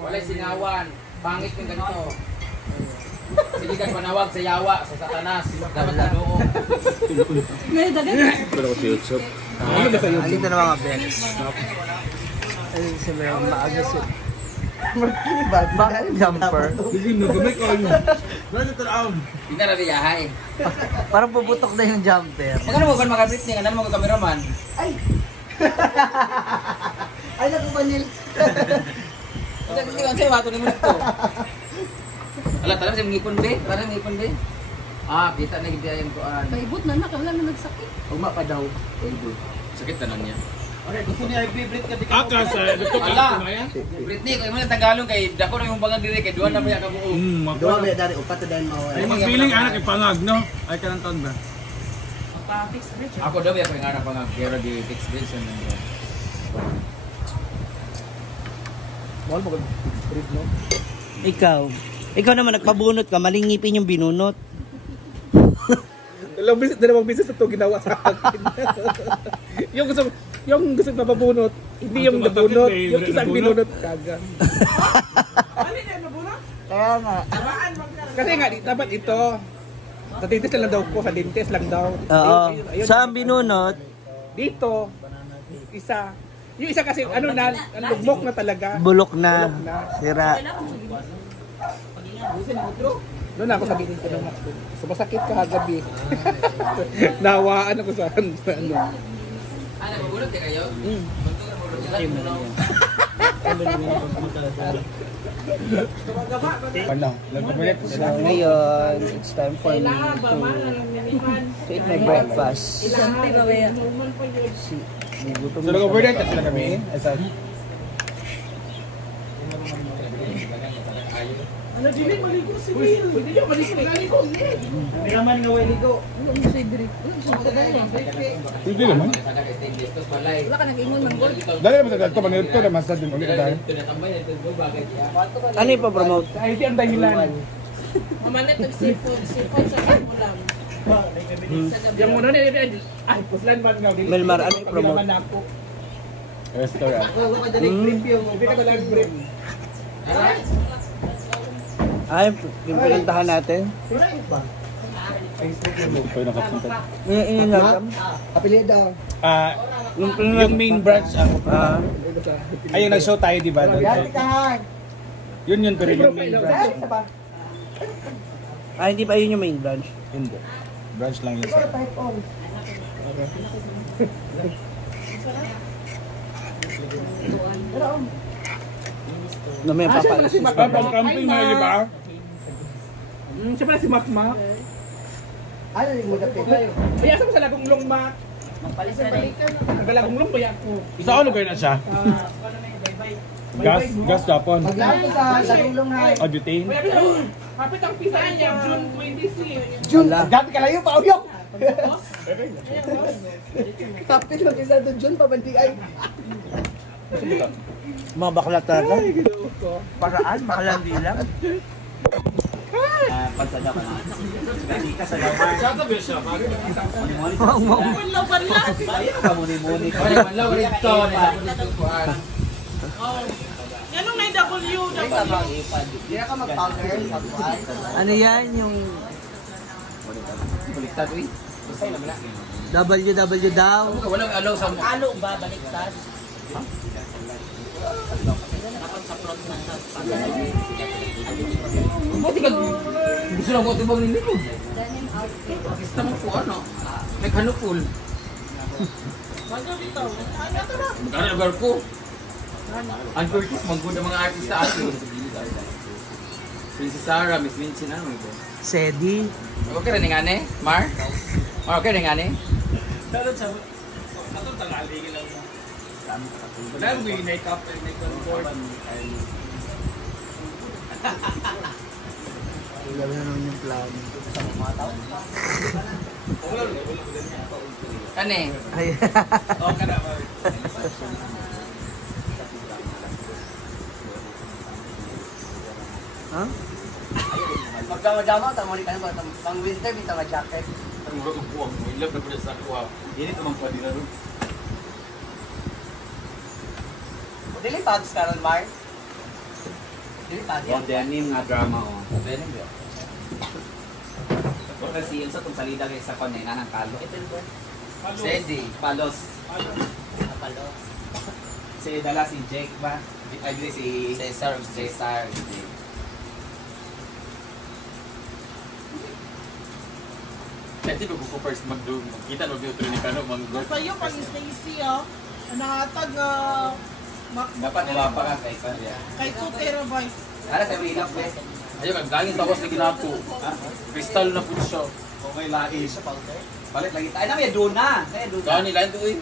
Walay singawan. Pangit yung ganito. Sige ka panawag sa yawa, sa satanas. Dapat ano. Ngayon dagat. Pero ko sa YouTube. Alita na mga bets. Ay, sa mga maagas yun. Bakit jumper? Hindi mo, gamay ko ano. Bakit ito lang? Hindi na nariyahay. Parang puputok na yung jumper. Magkano mo ba mga Britney? Ano mo kameraman? Ay! Ay, nakumanil. Hindi ko sa'yo, hato naman ito. Ala, talagang siya ngipon be? Talagang ngipon be? Ah, kita na gibiyayan ko. Paibot na wala na nagsakit. Ugma pa daw. Sakit na niya. Okay, gusto niya i-favorite ka. Akas, ito ka Ala! kumaya? Britney, kung yung Tagalog kay dako na yung bangang diri kay duwan na ba ka buo. Dua ba dari upat na dahil mawala. Ay, magpiling anak ipangag, no? Ay, kanang taon ba? Ako daw ako yung anak pang pero di fixed base yun. Mahal mo ka. No? Ikaw naman nagpabunot ka, maling ngipin yung binunot. Dalawang beses ito ginawa sa akin. yung gusto papabunot, hindi yung nabunot, yung isang binunot kaga. Kaya nga. Kasi nga, dapat ito, sa dentist lang daw ko, sa dentist lang daw. Oo. Ayun, Saan binunot? dito, isa. Yung isa kasi, ano na, lugmok na talaga. Bulok na. Sira. Doon ako sa dentist ko naman. Sumasakit ka gabi. Nawaan ako sa ano. Ano, mabulot kayo? Ano? Nagpapalit? So ngayon, it's time for me to eat my breakfast. Siyempre ba ba yan? So, nag-overnight at sila kami? Asa? Ano, dili maligo si Will. Hindi nyo maligo. Hindi naman nga maligo. Ano mo siya diri? Hindi naman. Wala ka nag-ingon ng gold. Dahil naman sa panood ko, naman sa din ulit ka dahil. Ano yung pa-promote? Ay, hindi ang dahilan. Mamanet ng seafood sa kamulam. Yung muna nila, ay, puslan man nga. Melmar, ano yung promote? Naman ako. Restaurant. Hindi ka talagang grip. Ay, yung pinuntahan natin. Pwede nakapunta. Yung nagam. Yung main branch ako. Ayun, nag-show tayo, di ba? Yun, pero yung main branch. Ah, hindi pa yun yung main branch. Hindi. Branch lang yun sa... No, may papalas. Camping na, di ba? Siya pala si Makmak. Ano yung magapit? Kaya sa lagong longmak. Nagalagong long kaya ako. Sa ano kayo na siya? Gas Japon. Maglago sa lagulong na. O, butane. Kapit ang pisa niya, June 26. June, Dati ka layo pa, uyok! kapit lang isa doon, June, pabandi ay. Mga bakla talaga. Paraan, makalandi lang. Pagsada ka na. Sata ba siya? Muni-muni. Wala man lang rito. Yanong may W. Hindi ka mag-powder sa buwan. Ano yan, yung Baliktad, uy. WW daw. Walang alaw sa mukha. Alo ba baliktad? Buti ka. Gusto lang ko tibang nilito. Pakista mo po ano. Naghanupul. Magkanagar ko. Ang Curtis, mag-good ang mga artista atin. Princess Sarah, Miss Vincent, ano ito? Sedi. Okay rin nga ni, Mar? Okay rin nga ni? Wala mo yung make-up and make-up. Gawin na naman yung plano. Ano eh? Ay. Okay na. Ha? Magdama-dama, tamo rin ka na pang winter, bita nga jacket. Ang buwang mo, ilang na po sa kuha. Init naman pa din na rin. Dili pads karon, Mar? Yung denim nga drama o. Denim yun. Kung kasi yun sa kung salida kayo sa kone, nanang kalo. Sandy, Palos. Palos. Si dala si Jake ba? Ay, si Cesar. Cesar. Kasi bago ko first mag-doom, kita no video ni Kano mag-doom. Basta yung pag Stacy, oh, nahatag Dapat wapa ka kay Sarya. kay 2 terabytes. Ara sa ilap be. Ayun, kagangin tapos na ginato. Crystal na po siya. Okay, lais. Palit lagi tayo na may duna. May duna. Gawin nila ito eh.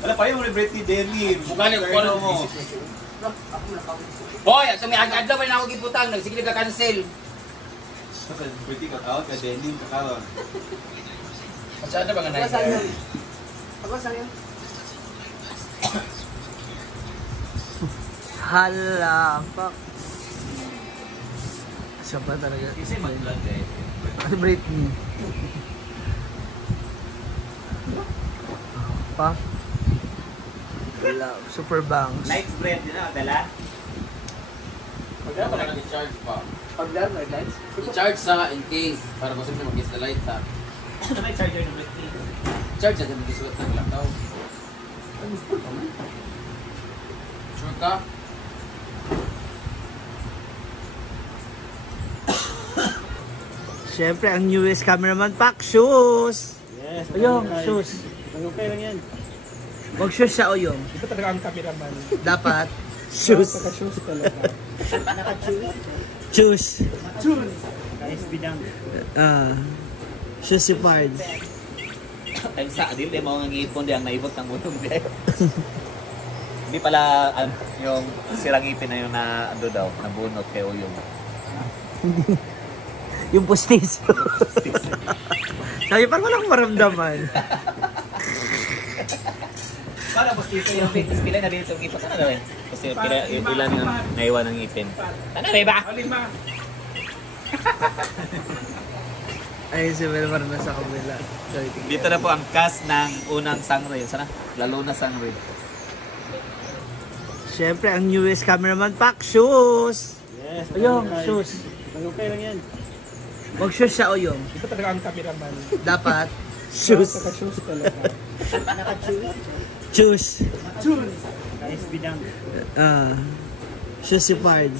Wala pa yung Liberty Denim. Mukha niya kung ano mo. Hoy, ato may agad pa na ako giputang, nagsigil ka cancel. Sa Liberty ka out, ka Denim ka karon. Masyado ba nga na Pagwasan yun. Pagwasan yun. Hala, fuck. Siya ba talaga? Kasi mag-vlog eh. Ano Britney? Pa? Wala, super bangs. Lights brand din na, dala. Kaya pa lang i-charge pa. Pagdaan, may lights. I-charge sa in case. Para kung siyempre mag-guess the light ha. Ano may charger ng Liberty? Charge na dyan mag-guess ng lakaw. Sure ka? Siyempre, ang newest cameraman pack, shoes! Yes. Ayun, shoes. Okay lang yan. Mag-shoes siya, Oyong. Ito talaga ang cameraman. Dapat, shoes. Naka-shoes talaga. Shoes. Nice bidang. Shoes si Pards. Ay sa adil mo ang ngipon di ang naibot ng ulong di. Hindi pala yung sirang ngipin na yung na ando daw, nabunot kay Uyong. Yung postis. Sabi, parang walang maramdaman. Para postiso yung fitness pila na din sa ngipon ano rin. Kasi pila ilan yung naiwan ng ngipin. Ano ba? Ay, si Melmar na sa kabila. Dito na po ang cast ng unang sangre. Sana lalo na sangre. Siyempre, ang newest cameraman pack, shoes. Yes. Ayun, shoes. Okay lang yan. Mag-shoes siya, Oyong. Ito talaga ang cameraman. Dapat, shoes. Naka-shoes talaga. Shoes. Nice bidang. Shoes si Pards.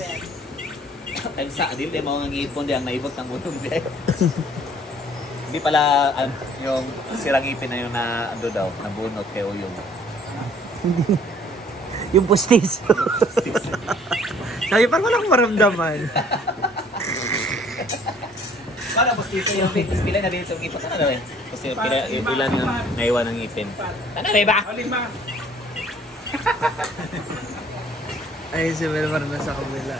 Ay sa adil mo ang ngipon di ang naibot ng ulong di. Hindi pala yung sirang ngipin na yung na ando daw, nabunot kay Uyong. Yung postis. Sabi, parang walang maramdaman. Para postiso yung fitness pila na din sa ngipon ano rin. Kasi pila ilan yung naiwan ng ngipin. Ano ba? Ay, si Melmar na sa kabila.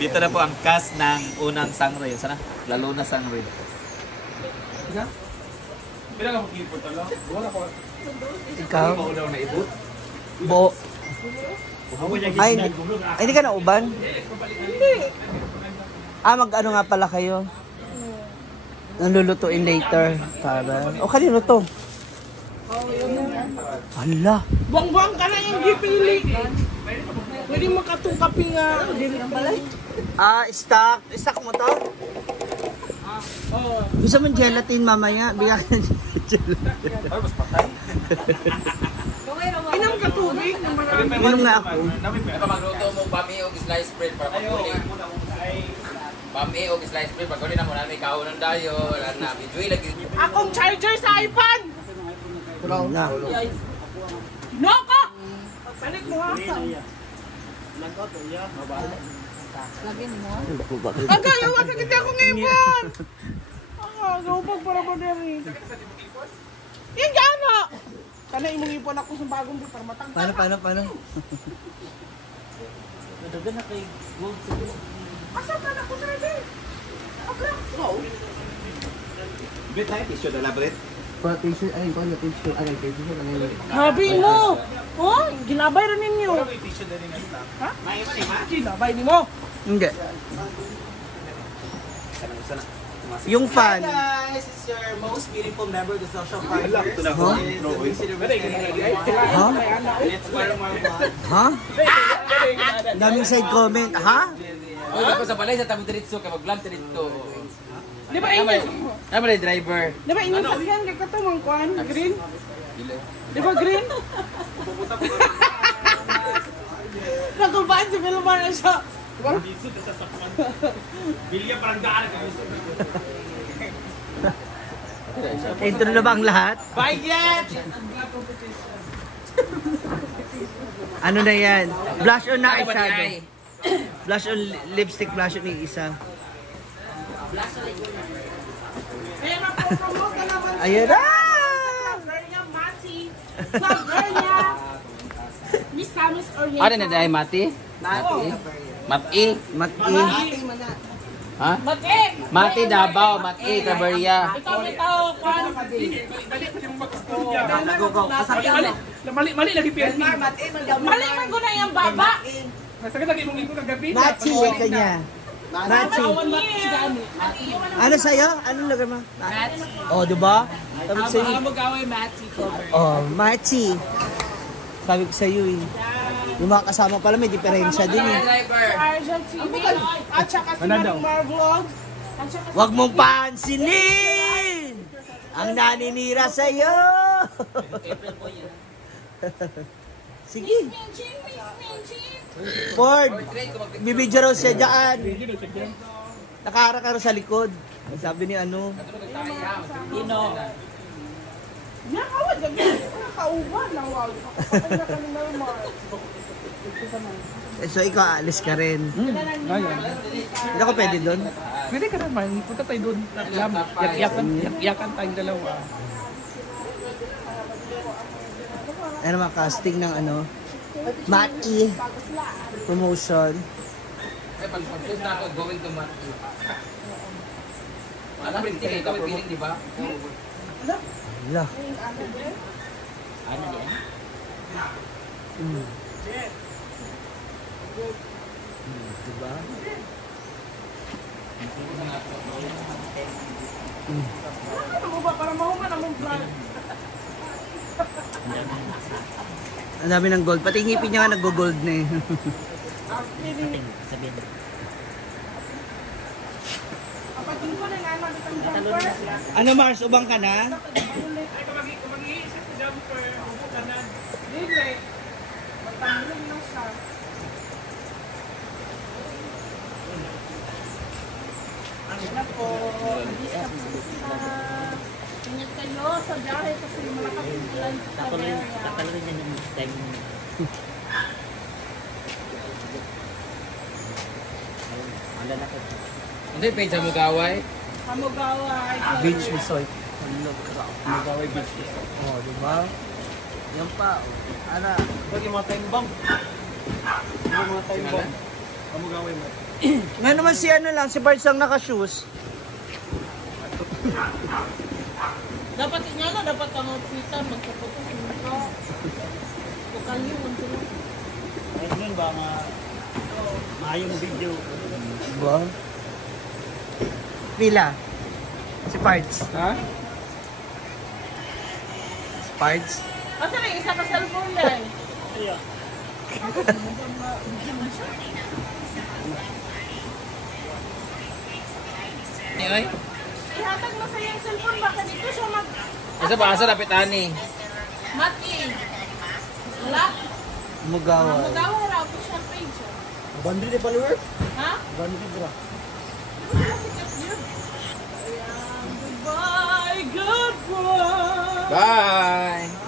Dito na po ang cast ng unang sangre. Sana lalo na sangre. Pila ka mag-ipon talo? Ikaw? Ako daw naibot. Bo. Ay, hindi ka na uban? Hindi. Mag-ano nga pala kayo? Nalulutuin later. Para. O, kanino to? Hala. Buang-buang ka na yung gipili. Pwede mo katungkapi nga. Stock. Stock mo to? Gusto mo gelatin mamaya? Bigyan ka ng gelatin. Inom ka tubig. Inom nga ako. Ito magluto mo bami o slice bread para pagkuli. Bami o slice bread pagkuli na mo na may kaunan dayo. Wala na. Enjoy lagi. Akong charger sa iPhone. Na. No ka! Panik mo ha. Agaw, sakit akong ipon. Gawpag para ba diri. Yan gana. Kana imong ipon ako sa bagong di para matangkal. Paano? Nadagan na kay Gold siguro. Asa ka na ko charger? Abra. Wow. Bit na tissue dala Brit. T-shirt, t-shirt. Habi mo. Oh, ginabay rin ninyo. Ha? Ginabay ni mo. Hindi. Yung fan. Guys, it's your most beautiful member of the social partner. Huh? Consider Ha? Ha? Daming side comment. Ha? Uy, ako sa balay sa tabi diretso kay mag-vlog dito. Di ba inyo? Ano ba driver? Di ba inyo sakyan kay katumang kuan? Green? Di ba green? Nagulbaan si Vilmar na siya. Bilya parang daan ka. Intro na ba ang lahat? Bayad! Ano na yan? Blush on na isa. Blush on lipstick, blush on yung isa. Kaya napopromote ka naman siya. Ayan na! Vlogger niya, Mati. Vlogger niya. Miss Samus Oriental. Ano na dahil Mati? Mati. Mati. Mati. Ha? Mati! Mati Davao, Mati Cabrera. Ikaw, kuan. Mali lagi PNP. Mali man ko na yung baba. Nasagad lagi mong iko kagabi. Machi kanya. Machi. Ano sa'yo? Anong lugar mo? Machi. Oh, diba? Sabi ko sa'yo. Magaway Mati cover. Oh, Machi. Sabi ko sa'yo eh. Yung mga kasama pala may diferensya din eh. Argent TV. At saka si Marimar Vlogs. At saka si Huwag mong pansinin! Ang naninira sa'yo! Sige. Ford, bibidyo raw siya dyan. Nakaharap ka raw sa likod. Sabi ni ano. nakawad. Nakauban lang. Wag. Kapag na kami Marimar. So ikaw alis ka rin. Hindi ako pwede doon. Pwede ka naman. Punta tayo doon. Yak-yakan tayong dalawa. Ano mga casting ng ano? Maki. Promotion. Ay, pag-post na ako, going to Mati. Alam mo, hindi kayo piling, di ba? Wala. Diba? Ano mo ba? Para mahuman ang mong vlog. Ang dami ng gold. Pati ngipin niya nga nag-gold na eh. Kapatid ko na nga itong jumper. Ano Mars, ubang ka na? Libre. Magpangilin lang siya. Ano po? Ingat kayo sa biyahe kasi malakas yung ulan sa Taveria. Hindi, page sa Mugaway. Kamugaway. Beach resort. Magaway beach resort. Oh, diba? Yan pa. Ana. Pwede mga time bomb. Mga time bomb. Kamugaway mo. Nga naman si ano lang, si Bards ang naka-shoes. Dapat nga na, dapat ang outfitan, magkaputos mo. Bukal yun. Ayun yun ba mga maayong video. Diba? Pila. Si Pards. Ha? Si Pards. Basta may isa ka cellphone lang. Ay, Ihatag mo sa yung cellphone, baka dito siya mag... asa ba? Asa lapit ani? Mati. Wala. Mugaway. Magawa raw po siya page. Bandri de followers? Ha? Bandri bra. Sikat yun. Ayan. Goodbye. Goodbye. Bye!